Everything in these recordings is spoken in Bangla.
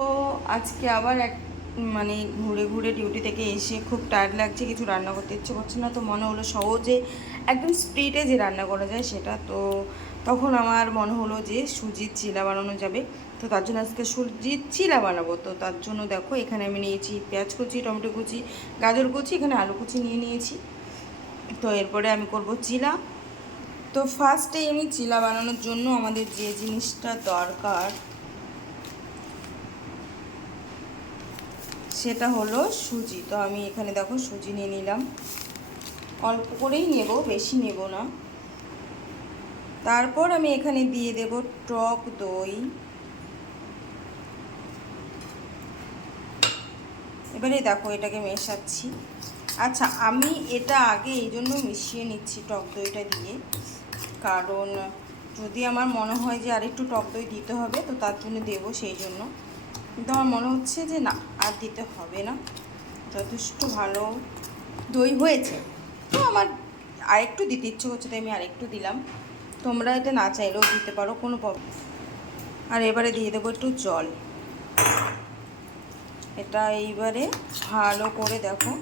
তো আজকে আবার মানে ঘুরে ঘুরে ডিউটি থেকে এসে খুব টায়ার্ড লাগছে, কিছু রান্না করতে ইচ্ছে করছে না। তো মনে হলো সহজে একদম স্পিডে যে রান্না করা যায় সেটা। তো তখন আমার মনে হলো যে সুজির চিলা বানানো যাবে। তো তার জন্য আজকে সুজির চিলা বানাবো। তো তার জন্য দেখো এখানে আমি নিয়েছি পেঁয়াজ কুচি, টমেটো কুচি, গাজর কুচি, এখানে আলু কুচি নিয়ে নিয়েছি। তো এরপরে আমি করব চিলা। তো ফার্স্টে আমি চিলা বানানোর জন্য আমাদের যে জিনিসটা দরকার সেটা হলো সুজি। তো আমি এখানে দেখো সুজি নিয়ে নিলাম, অল্প করেই নেব, বেশি নেব না। তারপর আমি এখানে দিয়ে দেব টক দই। এবারে দেখো এটাকে মেশাচ্ছি। আচ্ছা, আমি এটা আগে এই জন্য মিশিয়ে নিচ্ছি টক দইটা দিয়ে, কারণ যদি আমার মনে হয় যে আরেকটু টক দই দিতে হবে তো তার জন্য দেবো, সেই জন্য। কিন্তু আমার মনে হচ্ছে যে না, আর দিতে হবে না, যথেষ্ট ভালো দই হয়েছে। তো আমার আরেকটু দিতে ইচ্ছে করছে তাই আমি আরেকটু দিলাম। তোমরা এটা না চাইলেও দিতে পারো, কোনো প্রবলেম। আর এবারে দিয়ে দেবো একটু জল। এটা এইবারে ভালো করে দেখো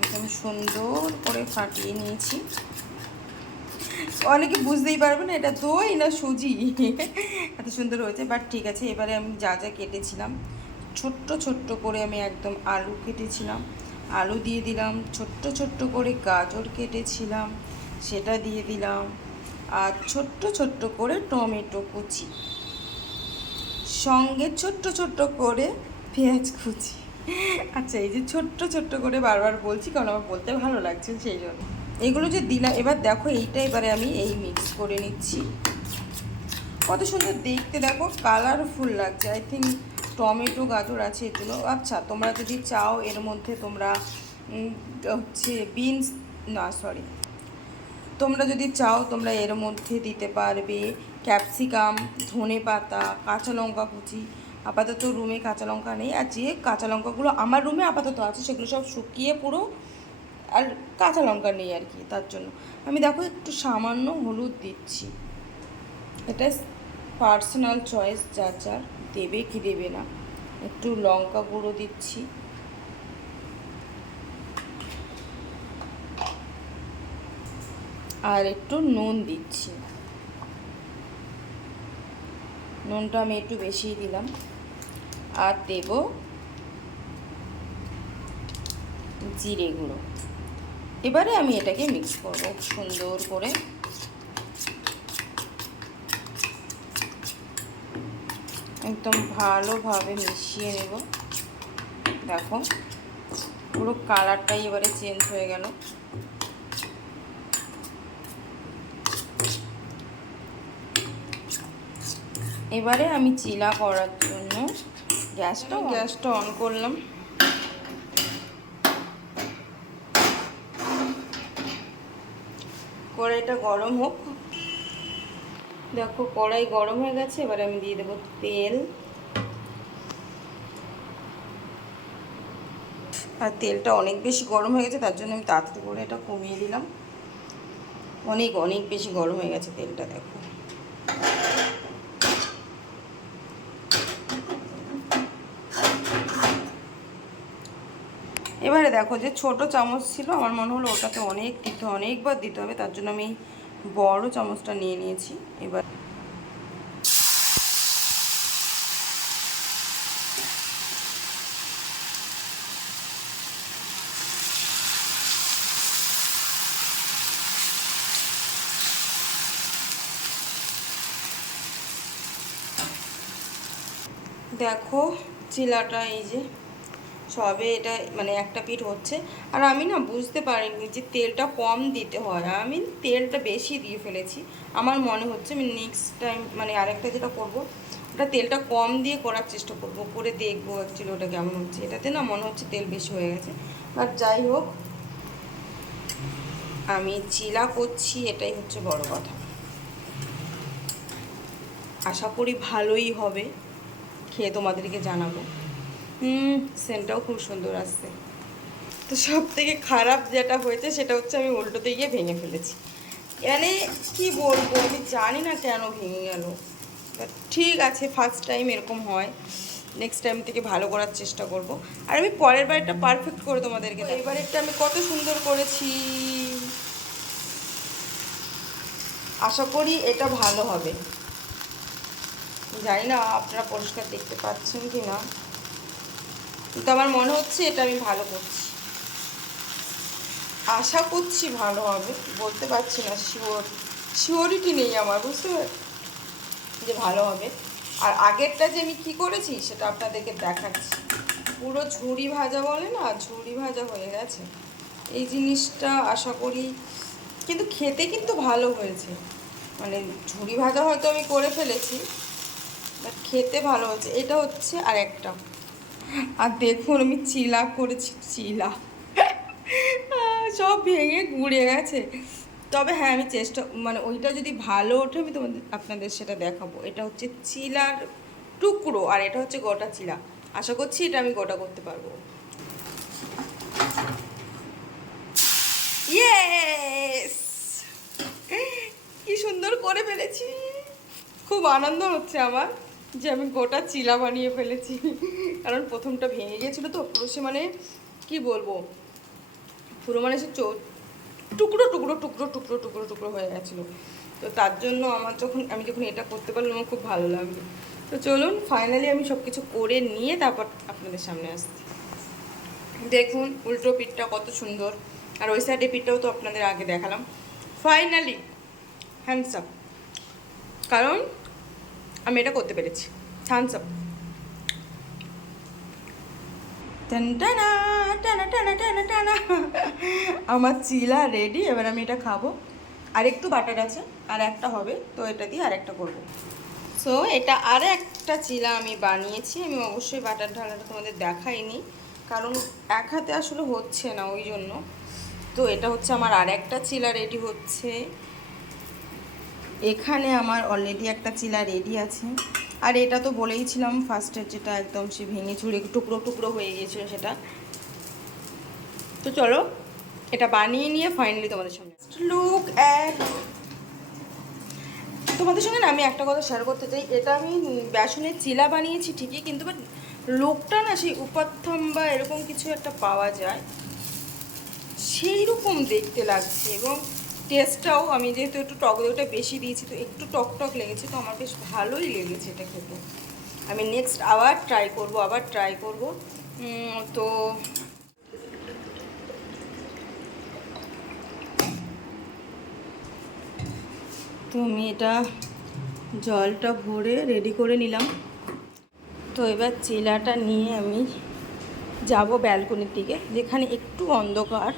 একদম সুন্দর করে ফাটিয়ে নিয়েছি। অনেকে বুঝতেই পারবে না এটা দই না সুজি, এত সুন্দর হয়েছে। বাট ঠিক আছে, এবারে আমি যা যা কেটেছিলাম ছোট্ট ছোট্ট করে, আমি একদম আলু কেটেছিলাম, আলু দিয়ে দিলাম। ছোট্ট ছোট্ট করে গাজর কেটেছিলাম, সেটা দিয়ে দিলাম। আর ছোট্ট ছোট্ট করে টমেটো কুচি, সঙ্গে ছোট্ট ছোট্ট করে পেঁয়াজ কুচি। আচ্ছা, এই যে ছোট্ট ছোট্ট করে বারবার বলছি কারণ আমার বলতে ভালো লাগছে সেই জন্য। এগুলো যে দিলাম, এবার দেখো এইটা এবারে আমি এই মিক্স করে নিচ্ছি। কত সুন্দর দেখতে, দেখো কালারফুল লাগছে। আই থিঙ্ক টমেটো গাজর আছে এর জন্য। আচ্ছা, তোমরা যদি চাও এর মধ্যে তোমরা হচ্ছে বিনস, না সরি, তোমরা যদি চাও তোমরা এর মধ্যে দিতে পারবে ক্যাপসিকাম, ধনে পাতা, কাঁচা লঙ্কা কুচি। আপাতত রুমে কাঁচা লঙ্কা নেই, আর যে কাঁচা লঙ্কাগুলো আমার রুমে আপাতত আছে সেগুলো সব শুকিয়ে পুরো, আর কাঁচা লঙ্কা নেই আর কি, তার জন্য আমি দেখো একটু সামান্য হলুদ দিচ্ছি। এটা পার্সোনাল চয়েস, যার যার দেবে কি দেবে না। একটু লঙ্কা গুঁড়ো দিচ্ছি, আর একটু নুন দিচ্ছি। নুনটা আমি একটু বেশিই দিলাম। আর দেব জিরে গুঁড়ো। এবারে আমি এটাকে মিক্স করব সুন্দর করে। একদম ভালোভাবে মিশিয়ে নেব। দেখো পুরো কালারটাই এবারে চেঞ্জ হয়ে গেল। এবারে আমি চিলা করার জন্য গ্যাসটা অন করলাম। কড়াইটা গরম হোক। দেখো কড়াই গরম হয়ে গেছে, এবারে আমি দিয়ে দেবো তেল। আর তেলটা অনেক বেশি গরম হয়ে গেছে, তার জন্য আমি তাড়াতাড়ি করে এটা কমিয়ে দিলাম। অনেক অনেক বেশি গরম হয়ে গেছে তেলটা, দেখো। এবারে দেখো যে ছোট চামচ ছিল, আমার মনে হলো ওটাতে অনেকবার দিতে হবে, তার জন্য আমি বড় চামচটা নিয়ে নিয়েছি। এবার দেখো চিলাটা এই যে সবে এটা মানে একটা পিঠ হচ্ছে। আর আমি না বুঝতে পারিনি যে তেলটা কম দিতে হয়, আমি তেলটা বেশি দিয়ে ফেলেছি। আমার মনে হচ্ছে আমি নেক্সট টাইম মানে আরেকটা যেটা করব ওটা তেলটা কম দিয়ে করার চেষ্টা করব, করে দেখবো অ্যাকচুয়ালি ওটা কেমন হচ্ছে। এটাতে না মনে হচ্ছে তেল বেশি হয়ে গেছে। বাট যাই হোক, আমি চিলা করছি, এটাই হচ্ছে বড় কথা। আশা করি ভালোই হবে, খেয়ে তোমাদেরকে জানাবো। সেন্টটাও খুব সুন্দর আসছে। তো সব থেকে খারাপ যেটা হয়েছে সেটা হচ্ছে আমি উল্টোতে গিয়ে ভেঙে ফেলেছি। মানে কি বলবো, আমি জানি না কেন ভেঙে গেল। ঠিক আছে, ফার্স্ট টাইম এরকম হয়, নেক্সট টাইম থেকে ভালো করার চেষ্টা করব। আর আমি পরের বারটা পারফেক্ট করে তোমাদেরকে, এবারেরটা আমি কত সুন্দর করেছি। আশা করি এটা ভালো হবে। জানি না আপনারা পরিষ্কার দেখতে পাচ্ছেন কি না, কিন্তু আমার মনে হচ্ছে এটা আমি ভালো করছি। আশা করছি ভালো হবে, বলতে পারছি না, শিওরিটি নেই আমার, বুঝতে যে ভালো হবে। আর আগেরটা যে আমি কী করেছি সেটা আপনাদেরকে দেখাচ্ছি। পুরো ঝুড়ি ভাজা বলে না, ঝুড়ি ভাজা হয়ে গেছে এই জিনিসটা, আশা করি। কিন্তু খেতে কিন্তু ভালো হয়েছে, মানে ঝুড়ি ভাজা হয়তো আমি করে ফেলেছি, বাট খেতে ভালো হয়েছে। এটা হচ্ছে আর একটা। আর দেখুন আমি চিলা করেছি, চিলা সব ভেঙে গুঁড়ে গেছে। তবে হ্যাঁ, আমি চেষ্টা, মানে ওইটা যদি ভালো ওঠে আমি আপনাদের সেটা দেখাবো। এটা হচ্ছে চিলার টুকরো আর এটা হচ্ছে গোটা চিলা। আশা করছি এটা আমি গোটা করতে পারবো। ইয়েস, কি সুন্দর করে ফেলেছি। খুব আনন্দ হচ্ছে আমার যে আমি গোটা চিলা বানিয়ে ফেলেছি। কারণ প্রথমটা ভেঙে গিয়েছিলো তো পুরো, সে মানে কি বলবো, পুরো মানে সে টুকরো টুকরো টুকরো টুকরো টুকরো টুকরো হয়ে গেছিলো। তো তার জন্য আমি যখন এটা করতে পারলাম আমার খুব ভালো লাগলো। তো চলুন ফাইনালি আমি সব কিছু করে নিয়ে তারপর আপনাদের সামনে আসছি। দেখুন উল্টো পিঠটা কত সুন্দর, আর ওই সাইডে পিঠটাও তো আপনাদের আগে দেখালাম। ফাইনালি হ্যান্ডস আপ, কারণ আমি এটা করতে পেরেছি। Hands up. টানা টানা টানা টানা টানা, আমার চিলা রেডি। এবার আমি এটা খাবো। আর একটু বাটার আছে, আর একটা হবে, তো এটা দিয়ে আর একটা করবো। সো এটা আর একটা চিলা আমি বানিয়েছি। আমি অবশ্যই বাটার ঢালাটা তোমাদের দেখাইনি, কারণ এক হাতে আসলে হচ্ছে না, ওই জন্য। তো এটা হচ্ছে আমার আর একটা চিলা রেডি হচ্ছে। এখানে আমার অলরেডি একটা চিলা রেডি আছে। আর এটা তো বলেইছিলাম ফার্স্টের, যেটা একদম সে ভেঙে চুড়ে টুকরো টুকরো হয়ে গিয়েছিল সেটা। তো চলো এটা বানিয়ে নিয়ে ফাইনালি তোমাদের সামনে লুক অ্যাট। তোমাদের সঙ্গে না আমি একটা কথা শেয়ার করতে চাই। এটা আমি বেসনের চিলা বানিয়েছি ঠিকই, কিন্তু বাট লোকটা না সেই উপাত্থম বা এরকম কিছু একটা পাওয়া যায়, সেই রকম দেখতে লাগছে। এবং টেস্টটাও, আমি যেহেতু একটু টক দইটা বেশি দিয়েছি তো একটু টক টক লেগেছে, তো আমার বেশ ভালোই লেগেছে এটা খেতে। আমি নেক্সট আবার ট্রাই করব। তো আমি এটা জলটা ভরে রেডি করে নিলাম। তো এবার চিলাটা নিয়ে আমি যাব ব্যালকনির দিকে, যেখানে একটু অন্ধকার।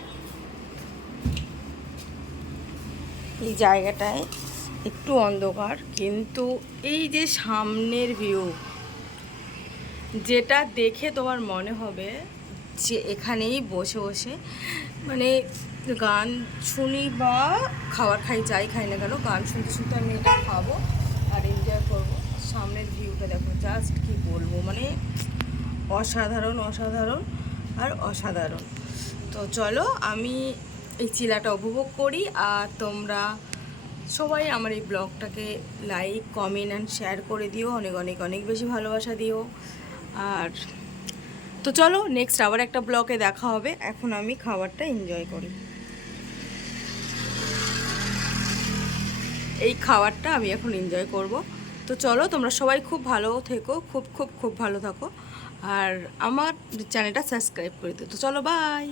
এই জায়গাটায় একটু অন্ধকার, কিন্তু এই যে সামনের ভিউ, যেটা দেখে তোমার মনে হবে যে এখানেই বসে বসে মানে গান শুনি বা খাবার যাই খাই না কেন, গান শুনতে শুনতে আমি এটা খাবো আর এনজয় করবো। সামনের ভিউটা দেখো, জাস্ট কি বলবো, মানে অসাধারণ অসাধারণ আর অসাধারণ। তো চলো আমি এই চিলাটা উপভোগ করি, আর তোমরা সবাই আমার এই ব্লগটাকে লাইক কমেন্ট অ্যান্ড শেয়ার করে দিও, অনেক অনেক অনেক বেশি ভালোবাসা দিও। আর তো চলো নেক্সট আবার একটা ব্লগে দেখা হবে। এখন আমি খাবারটা এনজয় করি। এই খাবারটা আমি এখন এনজয় করব। তো চলো তোমরা সবাই খুব ভালো থেকো, খুব খুব খুব ভালো থাকো, আর আমার চ্যানেলটা সাবস্ক্রাইব করে দিও। তো চলো বাই।